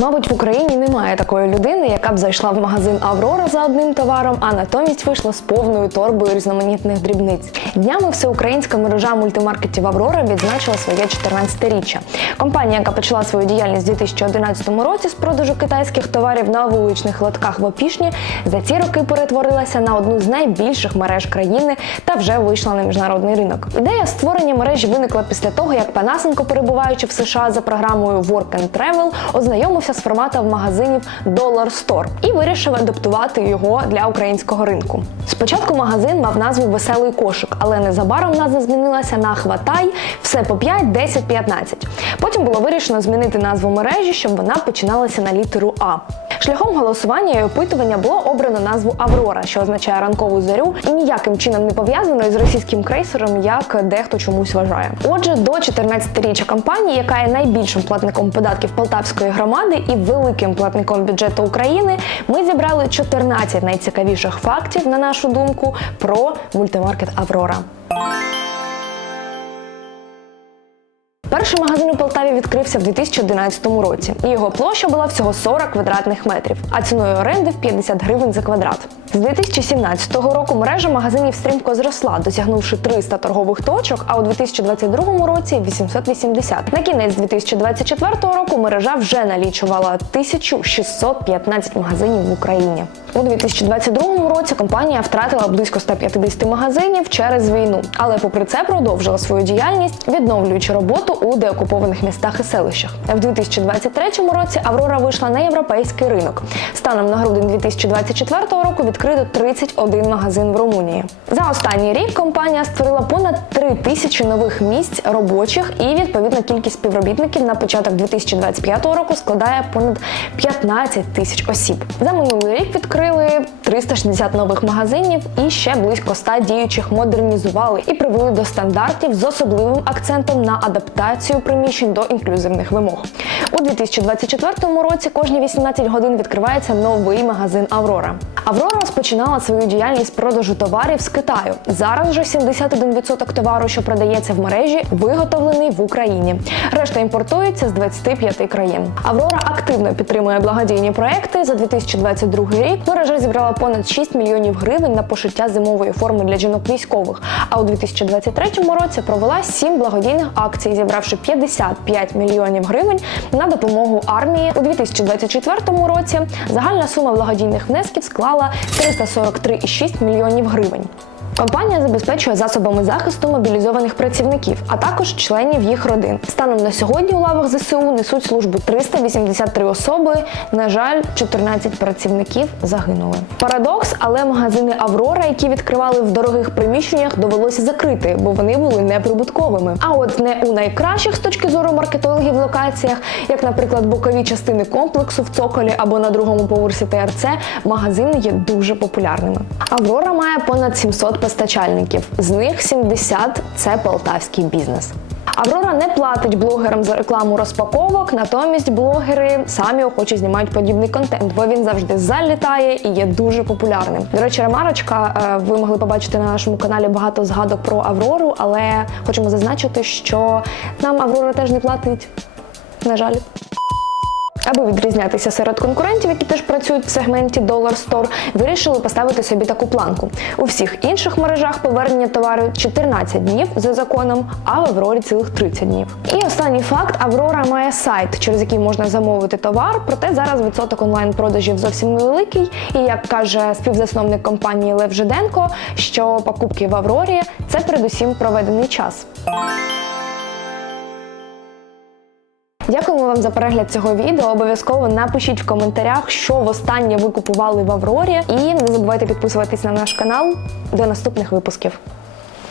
Мабуть, в Україні немає такої людини, яка б зайшла в магазин Аврора за одним товаром, а натомість вийшла з повною торбою різноманітних дрібниць. Днями всеукраїнська мережа мультимаркетів Аврора відзначила своє 14-річчя. Компанія, яка почала свою діяльність у 2011 році з продажу китайських товарів на вуличних лотках в Опішні, за ці роки перетворилася на одну з найбільших мереж країни та вже вийшла на міжнародний ринок. Ідея створення мережі виникла після того, як Панасенко, перебуваючи в США за програмою Work and Travel, ознайомився з форматом магазинів Dollar Store і вирішив адаптувати його для українського ринку. Спочатку магазин мав назву Веселий кошик, але незабаром назва змінилася на Хватай, все по 5, 10, 15. Потім було вирішено змінити назву мережі, щоб вона починалася на літеру А. Шляхом голосування і опитування було обрано назву Аврора, що означає ранкову зарю, і ніяким чином не пов'язано із російським крейсером, як дехто чомусь вважає. Отже, до 14-річчя компанії, яка є найбільшим платником податків Полтавської громади і великим платником бюджету України, ми зібрали 14 найцікавіших фактів, на нашу думку, про мультимаркет Аврора. Перший магазин у Полтаві відкрився в 2011 році, і його площа була всього 40 квадратних метрів, а ціною оренди в 50 гривень за квадрат. З 2017 року мережа магазинів стрімко зросла, досягнувши 300 торгових точок, а у 2022 році 880. На кінець 2024 року мережа вже налічувала 1615 магазинів в Україні. У 2022 році компанія втратила близько 150 магазинів через війну, але попри це продовжила свою діяльність, відновлюючи роботу у деокупованих містах і селищах. В 2023 році Аврора вийшла на європейський ринок. Станом на грудень 2024 року відкрито 31 магазин в Румунії. За останній рік компанія створила понад 3 тисячі нових місць робочих, і відповідна кількість співробітників на початок 2025 року складає понад 15 тисяч осіб. За минулий рік відкрили 360 нових магазинів і ще близько 100 діючих модернізували і привели до стандартів з особливим акцентом на адаптацію приміщень до інклюзивних вимог. У 2024 році кожні 18 годин відкривається новий магазин Аврора. Аврора розпочинала свою діяльність продажу товарів з Китаю. Зараз же 71% товару, що продається в мережі, виготовлений в Україні. Решта імпортується з 25 країн. Аврора активно підтримує благодійні проекти. За 2022 рік мережа зібрала понад 6 мільйонів гривень на пошиття зимової форми для жінок військових. А у 2023 році провела 7 благодійних акцій, зібравши 55 мільйонів гривень на допомогу армії. У 2024 році загальна сума благодійних внесків склала 343,6 мільйонів гривень. Компанія забезпечує засобами захисту мобілізованих працівників, а також членів їх родин. Станом на сьогодні у лавах ЗСУ несуть службу 383 особи. На жаль, 14 працівників загинули. Парадокс, але магазини Аврора, які відкривали в дорогих приміщеннях, довелося закрити, бо вони були неприбутковими. А от не у найкращих з точки зору маркетологів локаціях, як, наприклад, бокові частини комплексу в цоколі або на другому поверсі ТРЦ, магазини є дуже популярними. Аврора має понад 700 постачальників, з них 70 – це полтавський бізнес. Аврора не платить блогерам за рекламу розпаковок, натомість блогери самі охоче знімають подібний контент, бо він завжди залітає і є дуже популярним. До речі, ремарочка, е, ви могли побачити на нашому каналі багато згадок про Аврору, але хочемо зазначити, що нам Аврора теж не платить. На жаль. Аби відрізнятися серед конкурентів, які теж працюють в сегменті Dollar Store, вирішили поставити собі таку планку. У всіх інших мережах повернення товару 14 днів за законом, а в Аврорі цілих 30 днів. І останній факт: Аврора має сайт, через який можна замовити товар, проте зараз відсоток онлайн-продажів зовсім невеликий. І як каже співзасновник компанії Лев Жиденко, що покупки в Аврорі це передусім проведений час. Дякуємо вам за перегляд цього відео. Обов'язково напишіть в коментарях, що востаннє ви купували в Аврорі. І не забувайте підписуватись на наш канал. До наступних випусків.